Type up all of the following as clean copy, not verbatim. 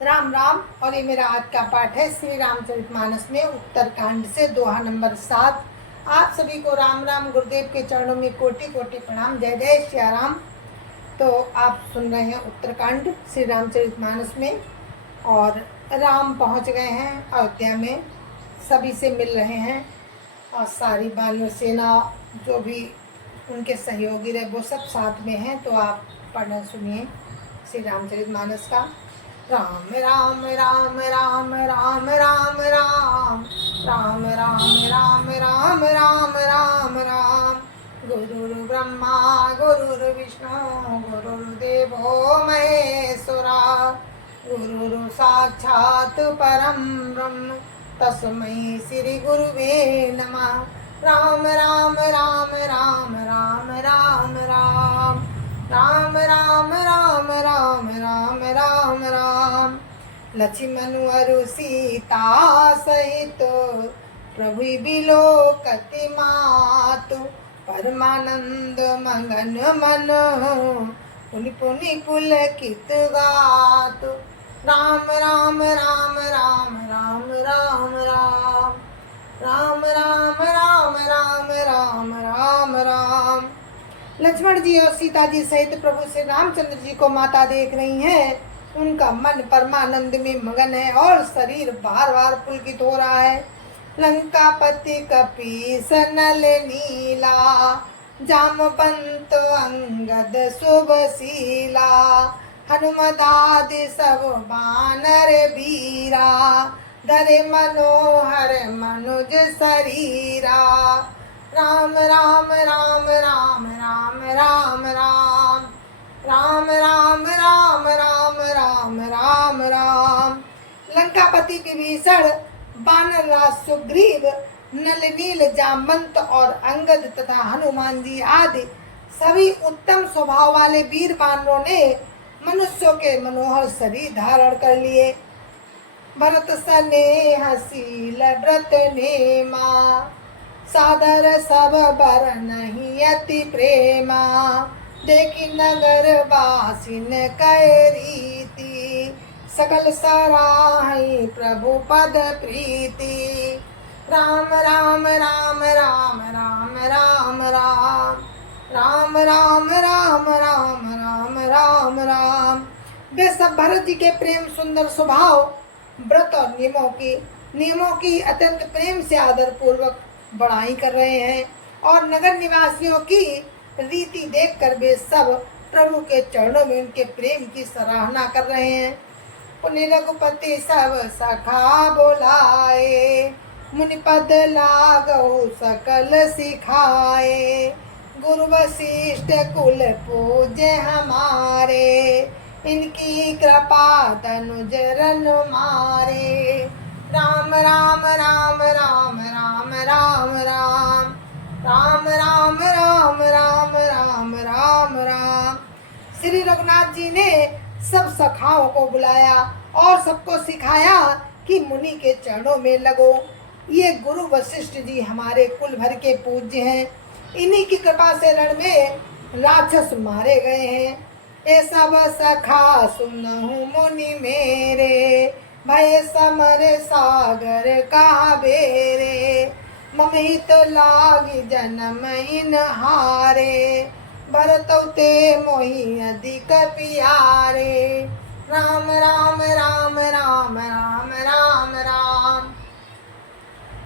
राम राम। और ये मेरा आज का पाठ है श्री रामचरितमानस में उत्तरकांड से दोहा नंबर 7। आप सभी को राम राम। गुरुदेव के चरणों में कोटि कोटि प्रणाम। जय जय श्री राम। तो आप सुन रहे हैं उत्तरकांड श्री रामचरितमानस में, और राम पहुंच गए हैं अयोध्या में, सभी से मिल रहे हैं, और सारी वानर सेना जो भी उनके सहयोगी रहे वो सब साथ में हैं। तो आप पढ़ना सुनिए श्री रामचरितमानस का। राम राम राम राम राम राम राम राम राम राम राम राम राम राम। गुरुर् ब्रह्मा गुरुर्विष्णु गुरुर्देवो महेश्वरा, गुरुर् साक्षात् परं ब्रह्म तस्मै श्री गुरुवे नमः। राम राम राम राम राम राम राम राम राम राम राम राम राम राम। लक्ष्मण और सीता सहित प्रभु बिलोकति मातु, परमानंद मगन मन पुनि पुनि पुलकित गातु। राम राम राम राम राम राम राम राम राम राम राम राम राम राम। लक्ष्मण जी और सीता जी सहित प्रभु श्री रामचंद्र जी को माता देख रही हैं। उनका मन परमानंद में मगन है और शरीर बार बार पुलकित हो रहा है। लंकापति कपीस नल नीला, जामवंत अंगद शुभशीला, हनुमदादि सब बानर वीरा, धरे मनोहर मनुज शरीरा। राम राम राम राम राम राम राम राम राम राम राम राम राम राम। लंकापति विभीषण, बानर राज सुग्रीव, नल नील जामवंत और अंगद तथा हनुमान जी आदि सभी उत्तम स्वभाव वाले वीर बानरों ने मनुष्यों के मनोहर शरीर धारण कर लिए। भरत स्नेहशील व्रत नेमा, सादर सब बर नहीं अति प्रेमा, देखी नगर वासिन कै रीति, सकल सराहि प्रभु पद प्रीति। राम राम राम राम राम राम राम राम राम राम राम राम राम राम। वे सब भरत जी के प्रेम सुंदर स्वभाव, व्रत और नियमों की अत्यंत प्रेम से आदर पूर्वक बड़ाई कर रहे हैं, और नगर निवासियों की रीति देखकर वे सब प्रभु के चरणों में उनके प्रेम की सराहना कर रहे हैं। पुनि रघुपति सब सखा बोलाए, मुनि पद लागौ सकल सिखाए, गुरु वशिष्ठ कुल पूज्य हमारे, इनकी कृपा तनुज रन मारे। राम राम राम राम राम राम राम राम राम राम राम राम राम राम। श्री रघुनाथ जी ने सब सखाओं को बुलाया और सबको सिखाया कि मुनि के चरणों में लगो। ये गुरु वशिष्ठ जी हमारे कुल भर के पूज्य हैं। इन्हीं की कृपा से रण में राक्षस मारे गए हैं। ये सब सखा सुनहु मुनि मेरे, भय समर सागर का बेरे, ममहित लागी जन्म इन हारे, भरतौते मोहि अधिक प्यारे। राम राम राम राम राम राम राम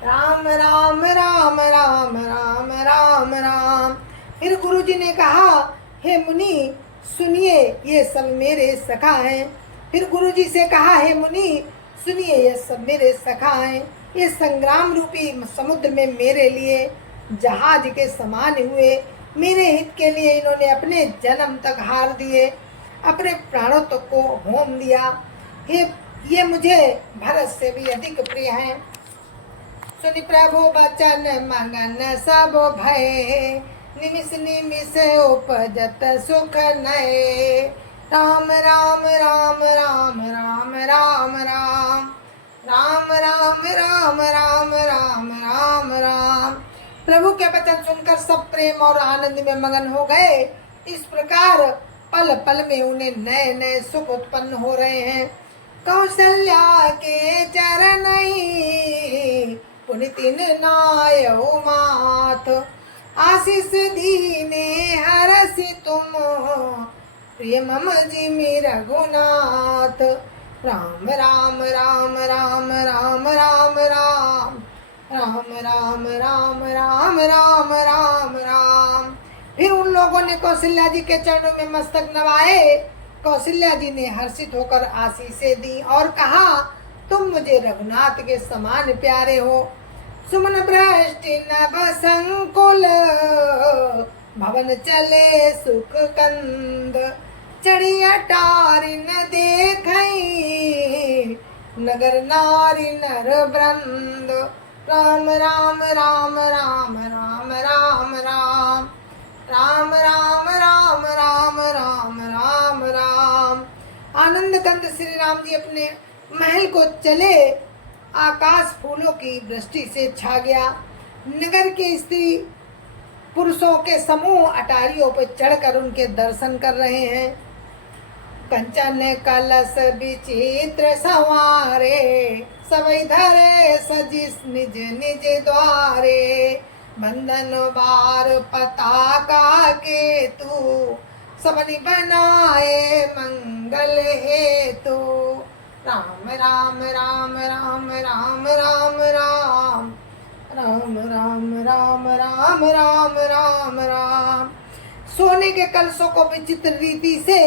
राम राम राम राम राम राम राम। फिर गुरु जी ने कहा, हे मुनि सुनिए, ये सब मेरे सखा हैं। फिर गुरु जी से कहा, हे मुनि सुनिए, ये सब मेरे सखा हैं। ये संग्राम रूपी समुद्र में मेरे लिए जहाज के समान हुए। मेरे हित के लिए इन्होंने अपने जन्म तक हार दिए, अपने प्राणों तक को होम दिया। ये मुझे भरत से भी अधिक प्रिय हैं। सुनि प्रभु बचन मगन सब भय, निमिष निमिष उपजत सुख नये। राम राम राम राम राम राम राम राम राम राम राम राम राम राम। प्रभु के वचन सुनकर सब प्रेम और आनंद में मगन हो गए। इस प्रकार पल पल में उन्हें नए नए सुख उत्पन्न हो रहे हैं। कौशल्या के चरण पुनितिन नायउ माथ, आशीष दीने हरसि तुम प्रिय मम जिमि रघुनाथ। राम राम राम राम राम राम राम राम राम राम राम राम राम राम। फिर उन लोगों ने कौशल्या जी के चरणों में मस्तक नवाए। कौशल्या जी ने हर्षित होकर आशीषें दी और कहा, तुम मुझे रघुनाथ के समान प्यारे हो। सुमन भ्रष्टि नभ संकुल, भवन चले सुख कंद, चढ़ी अटारी न देखई, नगर नारी नर वृंद। राम राम राम राम राम राम राम राम राम राम राम राम राम राम। आनंद कंद श्री राम जी अपने महल को चले। आकाश फूलों की वृष्टि से छा गया। नगर के स्त्री पुरुषों के समूह अटारियों पर चढ़कर उनके दर्शन कर रहे हैं। कंचन कलश विचित्र संवारे, सबई धरे सजिस निज निज द्वारे। बंधन बार पताका के तू, सबनि बनाए मंगल हेतु। राम राम राम राम राम राम राम राम राम राम राम राम राम राम। सोने के कलशों को विचित्र रीति से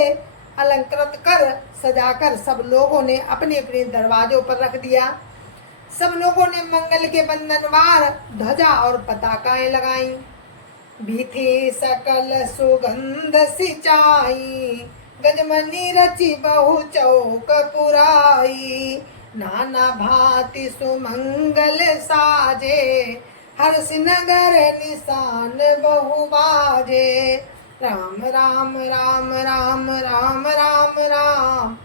अलंकृत कर सजाकर सब लोगों ने अपने अपने दरवाजों पर रख दिया। सब लोगों ने मंगल के बंधनवार ध्वजा और पताकाएं लगाई। भीथी सकल सुगंध सिंचाई, गजमनी रची बहु चौक पुराई। नाना भांति सुमंगल साजे, हर्ष नगर निशान बहु बाजे। राम राम राम राम राम राम राम राम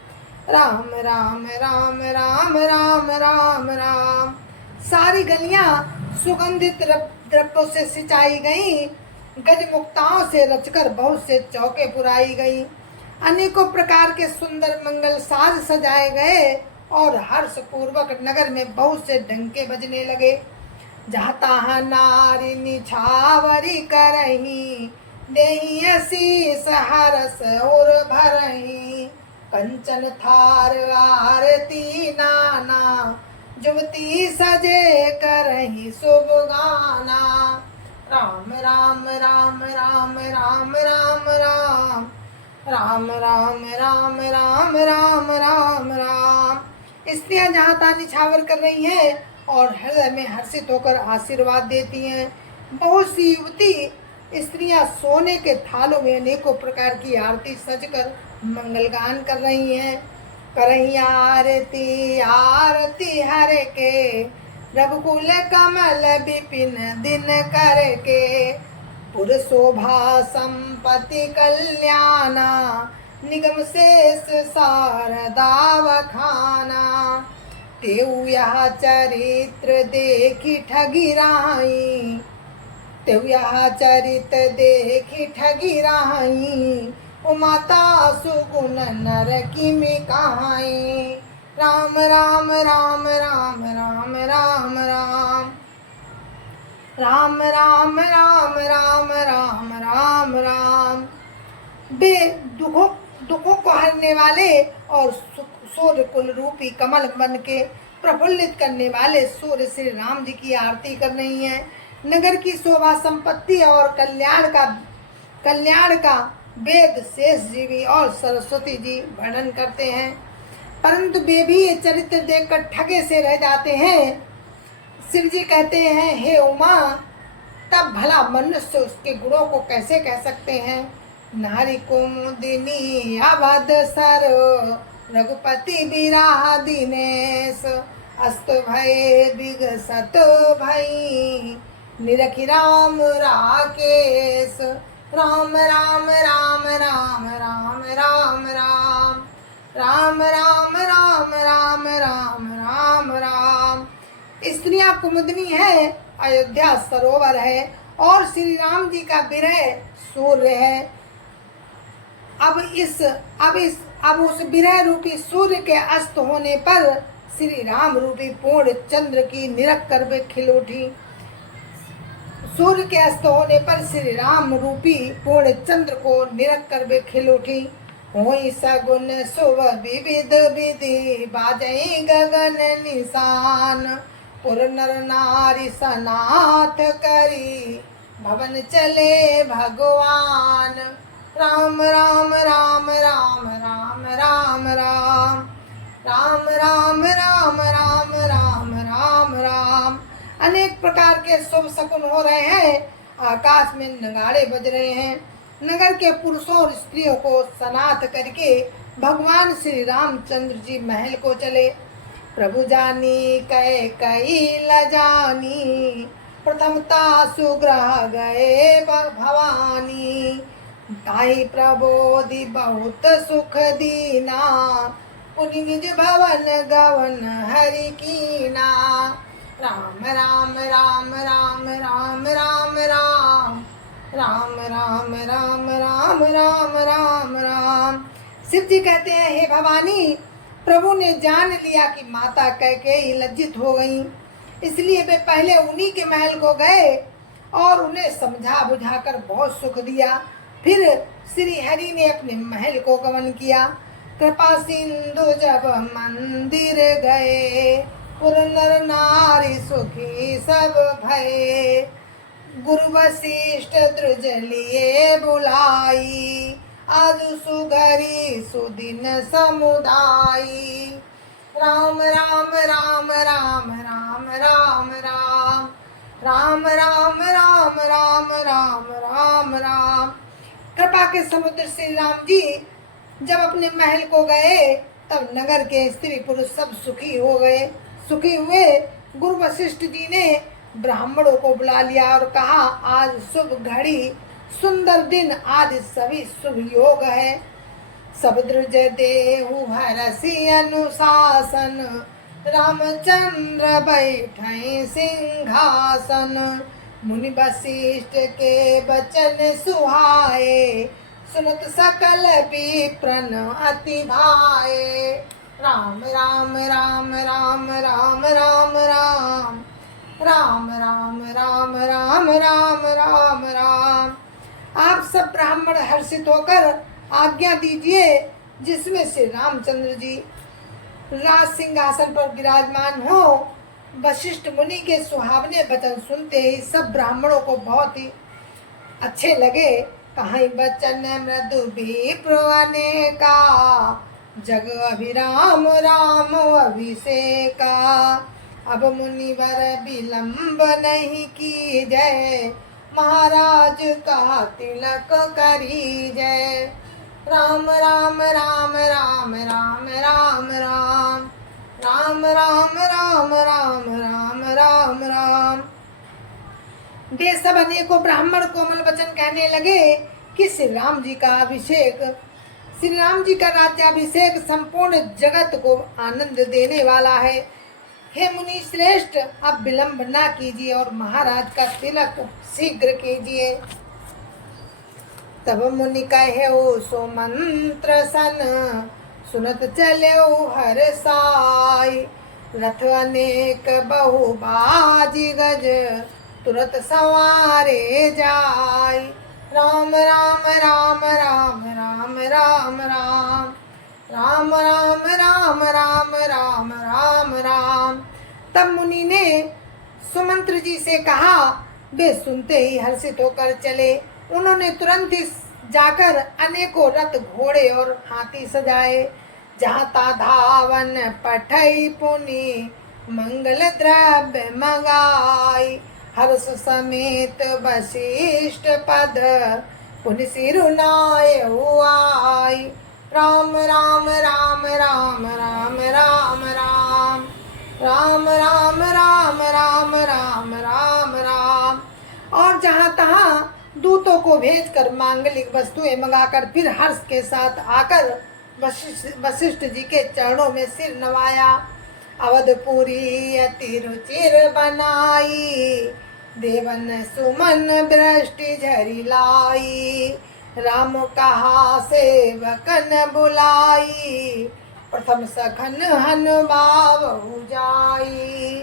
राम राम राम राम राम राम। सारी गलियां सुगंधित द्रव्यों से सिंचाई गईं। गजमुक्ताओं से रचकर बहुत से चौके पुराई गईं। अनेकों प्रकार के सुंदर मंगल साज सजाए गए और हर्ष पूर्वक नगर में बहुत से डंके बजने लगे। जहाँ तहाँ नारी निछावरी करही, देहि आशीष हरस और भरही। कंचन थार आरती नाना, जुवती सजे करही शुभ गाना। राम राम राम राम राम राम राम राम राम राम राम राम राम राम। स्त्रियां जहाँ तहाँ निछावर कर रही हैं और हृदय में हर्षित होकर आशीर्वाद देती हैं। बहुत सी युवती स्त्रियां सोने के थालों में अनेकों प्रकार की आरती सजकर मंगल गान कर रही हैं। करही आरती आरती हर के, रघुकुल कमल विपिन दिन करके। पुर शोभा संपत्ति कल्याणा, निगम शेष शारदा वखाना। तेऊ यह चरित्र देखी ठगिराई, तेऊ यह चरित्र देखी ठगिराई। उमाता सुगुण नर किमि कहाई। राम राम राम राम राम राम राम राम राम राम राम राम राम राम। बे दुखों को हरने वाले और सूर्य कुल रूपी कमल बन के प्रफुल्लित करने वाले सूर्य श्री राम जी की आरती कर रही हैं। नगर की शोभा संपत्ति और कल्याण का वेद शेष जी भी और सरस्वती जी वर्णन करते हैं, परंतु वे भी ये चरित्र देखकर ठगे से रह जाते हैं। शिव जी कहते हैं, हे उमा, तब भला मनुष्य उसके गुणों को कैसे कह सकते हैं। नारी कुमुदिनी अवध सर, रघुपति बिराह दिनेश। अस्त भय विगसत भई, निरखि राम राकेश। राम राम राम राम राम राम राम राम राम राम राम राम राम राम। स्त्रियां कुमुदनी है, अयोध्या सरोवर है और श्री राम जी का विरह सूर्य है। अब इस अब उस विरह रूपी सूर्य के अस्त होने पर श्री राम रूपी पूर्ण चंद्र की निरख कर वे खिल उठी। सूर्य के अस्त होने पर श्री राम रूपी पूर्ण चंद्र को निरख कर वे खिल उठी। होई सगुन शुभ विविध विधि बाजई गगन निशान, पुर नर नारी सनाथ करी भवन चले भगवान। राम राम राम राम राम राम राम राम राम राम राम राम राम राम। अनेक प्रकार के शुभ शकुन हो रहे हैं। आकाश में नगाड़े बज रहे हैं। नगर के पुरुषों और स्त्रियों को सनाथ करके भगवान श्री रामचंद्र जी महल को चले। प्रभु जानी कहे कई लजानी, प्रथमता सुग्रह गए भवानी। ताहि प्रबोधि बहुत सुख दीना, पुनि निज भवन गवन हरि कीना। राम राम राम राम राम राम राम राम राम राम राम राम राम राम। शिव जी कहते हैं, हे भवानी, प्रभु ने जान लिया कि माता कैकेयी लज्जित हो गईं, इसलिए वे पहले उन्हीं के महल को गए और उन्हें समझा बुझाकर बहुत सुख दिया। फिर श्री हरि ने अपने महल को गमन किया। कृपा सिंधु जब मंदिर गए, पुर नर नारी सुखी सब भये। गुरु वशिष्ठ द्रुज लिए बुलाई, आज सुघरी सुदिन समुदाई। राम राम राम राम राम राम राम राम राम राम राम राम राम राम। कृपा के समुद्र श्री राम जी जब अपने महल को गए तब नगर के स्त्री पुरुष सब सुखी हो गए। सुखी हुए गुरु वशिष्ठ जी ने ब्राह्मणों को बुला लिया और कहा, आज शुभ घड़ी, सुंदर दिन, आज सभी शुभ योग है। सब द्रुज देहु हरसि अनुशासन, रामचंद्र बैठे सिंहासन। मुनि वशिष्ठ के वचन सुहाए, सुनत सकल विप्रन अति भाए। राम राम राम राम राम राम राम राम राम राम राम राम राम राम। आप सब ब्राह्मण हर्षित होकर आज्ञा दीजिए, जिसमें श्री रामचंद्र जी राज सिंहासन पर विराजमान हो। वशिष्ठ मुनि के सुहावने वचन सुनते ही सब ब्राह्मणों को बहुत ही अच्छे लगे। कहीं वचन मृदु विप्र अनेका, जग अभिराम राम अभिषेका। अब मुनिवर विलंब नहीं की जय, महाराज का तिलक करी जय। राम राम राम राम राम राम राम राम राम राम राम राम राम राम। वे सब अनेकों ब्राह्मण कोमल वचन कहने लगे कि श्री राम जी का अभिषेक, श्री राम जी का राज्याभिषेक संपूर्ण जगत को आनंद देने वाला है। हे मुनि श्रेष्ठ, अब विलंब ना कीजिए और महाराज का तिलक शीघ्र कीजिए। तब मुनि कहे सो मंत्र सन, सुनत चले हर साई। रथ अनेक बहु बाजी गज, तुरत सवारे जाय। राम राम राम राम राम राम राम राम राम राम राम राम राम राम। तब मुनि ने सुमंत्र जी से कहा। वे सुनते ही हर्षित होकर चले। उन्होंने तुरंत ही जाकर अनेकों रथ घोड़े और हाथी सजाए। जहाँ ता धावन पठई पुनि, मंगल द्रव्य मंगाई। हर्ष समेत वशिष्ठ पद, पुनि सिरुनाय हुआई। राम राम राम राम राम राम राम राम राम राम राम राम राम राम। और जहाँ तहाँ दूतों को भेजकर मांगलिक वस्तुएं मंगाकर फिर हर्ष के साथ आकर वशिष्ठ जी के चरणों में सिर नवाया। अवधपुरी अति रुचिर बनाई, देवन सुमन वृष्टि झरी लाई। राम कहा सेवकन बुलाई, प्रथम सखन हनुमावहु जाई।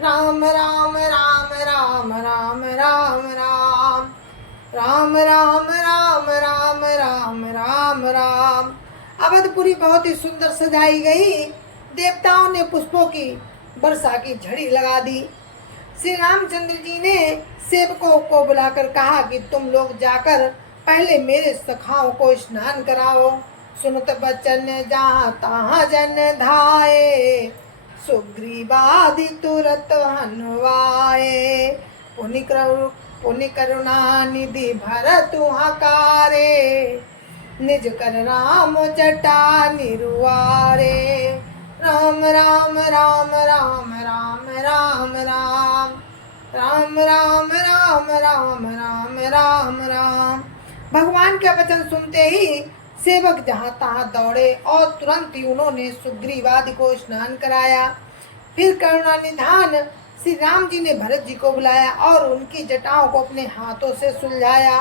राम राम राम राम राम राम राम राम राम राम राम राम राम राम। अवधपुरी बहुत ही सुंदर सजाई गई। देवताओं ने पुष्पों की वर्षा की झड़ी लगा दी। श्री रामचंद्र जी ने सेवकों को बुलाकर कहा कि तुम लोग जाकर पहले मेरे सखाओं को स्नान कराओ। सुनत बचन जहाँ तहाँ जन धाये, सुग्रीवादि तुरत हनुवाए। पुनि करुणा निधि भरतु हकारे, निज कर राम जटा निरुआरे। राम राम राम राम राम राम राम राम राम राम राम राम राम राम। भगवान का वचन सुनते ही सेवक जहाँ तहाँ दौड़े और तुरंत ही उन्होंने सुग्रीवादि को स्नान कराया। फिर करुणा निधान श्री राम जी ने भरत जी को बुलाया और उनकी जटाओं को अपने हाथों से सुलझाया।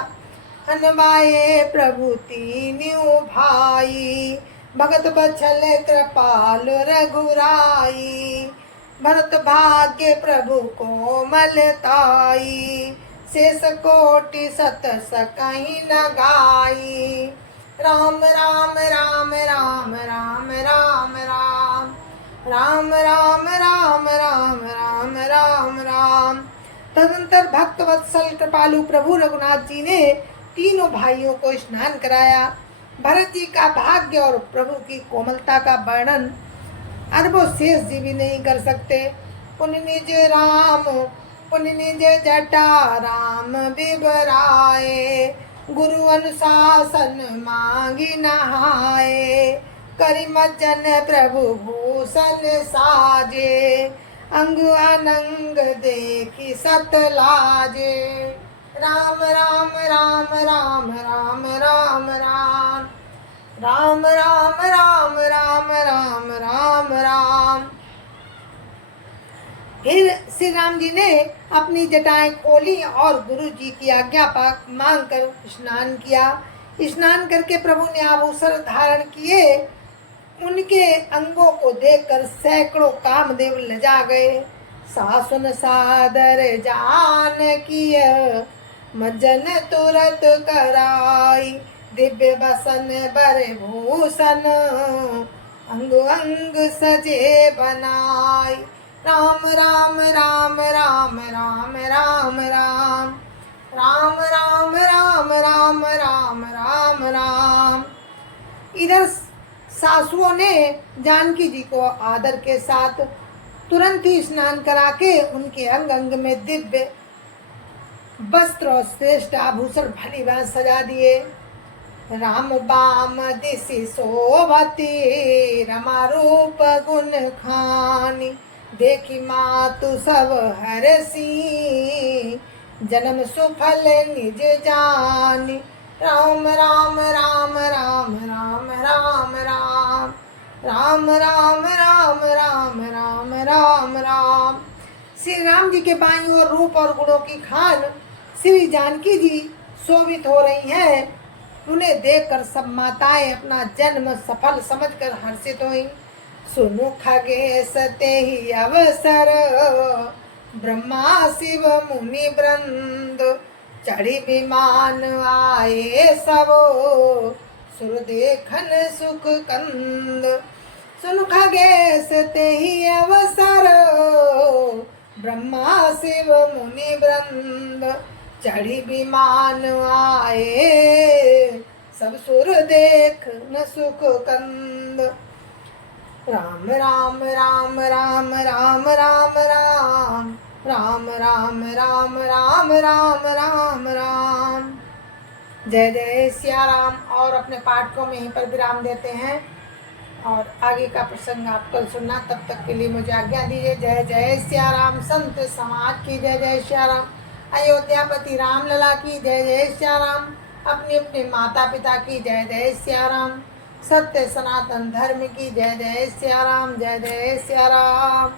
हनुमाए प्रभु तीन्यों भाई, भगत बछल कृपाल रघुराई। भरत भाग्य प्रभु कोमलताई, शेष कोटि सत सकहि न गाई। राम राम राम राम राम राम राम राम राम राम राम राम राम राम। तदंतर भक्त वत्सल कृपालु प्रभु रघुनाथ जी ने तीनों भाइयों को स्नान कराया। भरत जी का भाग्य और प्रभु की कोमलता का वर्णन अरबों शेष जी भी नहीं कर सकते। पुनि निज राम पुनि निज जटा राम बिबराए, गुरु अनुशासन मांगी नहाए। करि मज्जन प्रभु भूषण साजे, अंग अनंग देखी सत लाजे। राम राम राम राम राम राम राम राम राम राम राम राम राम राम। फिर श्री राम जी ने अपनी जटाएं खोली और गुरु जी की आज्ञा मांग कर स्नान किया। स्नान करके प्रभु ने आभूषण धारण किए। उनके अंगों को देखकर सैकड़ों कामदेव लजा गए। सासुन सादर जान किय, मज्जन तुरत कराई। दिव्य बसन बर भूषण, अंग अंग सजे बनाई। राम राम राम राम राम राम राम राम राम राम राम राम राम राम। इधर सासुओं ने जानकी जी को आदर के साथ तुरंत ही स्नान करा के उनके अंग अंग में दिव्य वस्त्र और श्रेष्ठ आभूषण भली भांति सजा दिए। राम बाम दिशि शोभती, रमा रूप गुण खानी। देखी मातु सब हरसी, जन्म सुफल निज जानी। राम राम राम राम राम राम राम राम राम राम राम राम राम राम। श्री राम जी के बाईं ओर रूप और गुणों की खान श्री जानकी जी शोभित हो रही हैं। उन्हें देखकर सब माताएं अपना जन्म सफल समझकर हर्षित हुई। सुनु खगेश तेहि अवसर, ब्रह्मा शिव मुनि वृंद। चढ़ी विमान आए सबो, सुर देखन सुख कंद। सुनु खगेश तेहि अवसर, ब्रह्मा शिव मुनि वृंद। चढ़ी विमान आए, सब सुर देख न सुख कंद। राम राम राम राम राम राम राम राम राम राम राम राम राम राम। जय जय सिया राम। और अपने पाठ को मैं यहीं पर विराम देते हैं और आगे का प्रसंग आप कल सुनना। तब तक के लिए मुझे आज्ञा दीजिए। जय जय सिया राम। संत समाज की जय जय सिया राम। अयोध्यापति राम लला की जय जय सिया राम। अपने अपने माता पिता की जय जय सिया राम। सत्य सनातन धर्म की जय जय सिया राम। जय जय सिया राम।